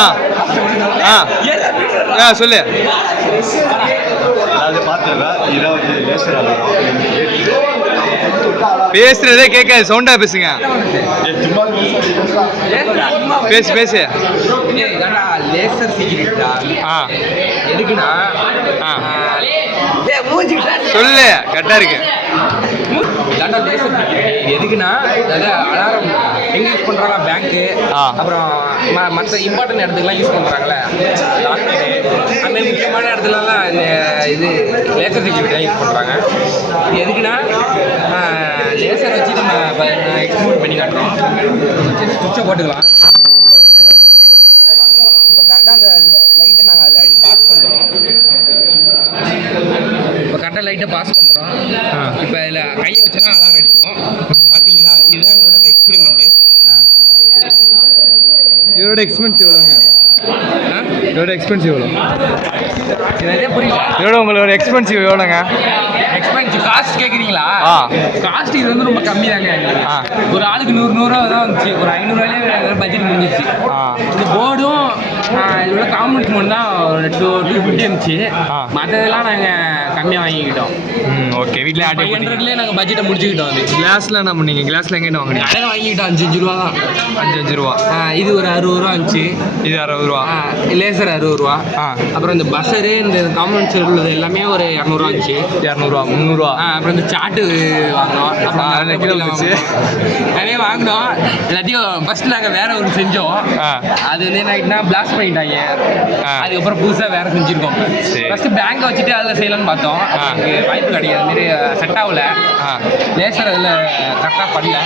ஆ ஆ ஆ சொல்லு. பேசுறதே கேட்காது, சவுண்டா பேசுங்க. பேசு பேசு. லேசர் செக்யூரிட்டிடா. எதுக்குன்னா சொல்லு, கரெக்டா இருக்கு. லேசர் செக்யூரிட்டி எதுக்குன்னா அதாவது அலாரம் எங்கே யூஸ் பண்ணுறாங்க, பேங்க்கு, அப்புறம் மற்ற இம்பார்ட்டன்ட் இடத்துக்குலாம் யூஸ் பண்ணுறாங்களே, டாக்டரு, அதுமாதிரி முக்கியமான இடத்துலலாம் இந்த இது லேசர் செக்யூரிட்டி தான் யூஸ் பண்ணுறாங்க. எதுக்குன்னா லேசரை வச்சு நம்ம எக்ஸ்பிரிமெண்ட் பண்ணி காட்டுறோம். சுவிட்சை போட்டுக்கலாம். இப்போ கரெக்டாக அந்த லைட்டை நாங்கள் அதில் பாஸ் பண்ணுறோம். இப்போ கரெக்டாக லைட்டை பாஸ் பண்ணுறோம். இப்போ இதில் கையை வச்சுன்னா அலாரம் அடிக்கும். பார்த்தீங்களா, இதுதான் எங்களோட எக்ஸ்பிரிமெண்ட்டு. இதோட எக்ஸ்பென்ஸ் எவ்வளோங்க? இதோட எக்ஸ்பென்சிவ் எவ்வளோ? இதே புரியல. இதோட உங்களோட எக்ஸ்பென்சிவ் எவ்வளோங்க? எக்ஸ்பென்சிவ் காஸ்ட் கேட்குறீங்களா? காஸ்ட் இது வந்து ரொம்ப கம்மி தாங்க. ஒரு ஆளுக்கு 100 தான் வந்துச்சு. ஒரு 500 பட்ஜெட் முடிஞ்சிச்சு. இந்த போர்டும் இதோட காம்பவுண்ட் மட்டும் தான் ஒரு 250 இருந்துச்சு. மற்றதெல்லாம் நாங்கள் கம்மியாக வாங்கிக்கிட்டோம். ஓகே, வீட்டில் 500லேயே நாங்கள் பட்ஜெட்டை முடிச்சுக்கிட்டோம். அது கிளாஸில் என்ன பண்ணீங்க? கிளாஸில் எங்கே வாங்கினீங்க? கடையில் வாங்கிக்கிட்டோம். 5 ரூபா தான். 5 ரூபா. இது ஒரு 60 ரூபா இருந்துச்சு. இது 60 ரூபா. லேசர் 60 ரூபா. அப்புறம் இந்த பஸ்ஸரு, இந்த காம்பவுண்ட் உள்ளது எல்லாமே ஒரு 200 ரூபா இருந்துச்சு. 200 ரூபா, 300 ரூபா. அப்புறம் இந்த சாட்டு வாங்கினோம். அப்புறம் நிறைய வாங்கினோம். எல்லாத்தையும் ஃபர்ஸ்ட் நாங்கள் வேற ஒன்று செஞ்சோம். அது வந்து என்ன ஆகிட்டுனா பிளாஸ்ட் பண்ணிட்டாங்க. அதுக்கப்புறம் புதுசாக வேற செஞ்சுருக்கோம். ஃபர்ஸ்ட் பேங்கை வச்சுட்டு அதில் செய்யலாம்னு பார்த்தோம். அதுக்கு வாய்ப்பு கிடையாது. மாரி செட் ஆகல. லேசர் அதில் கரெக்டாக பண்ணல.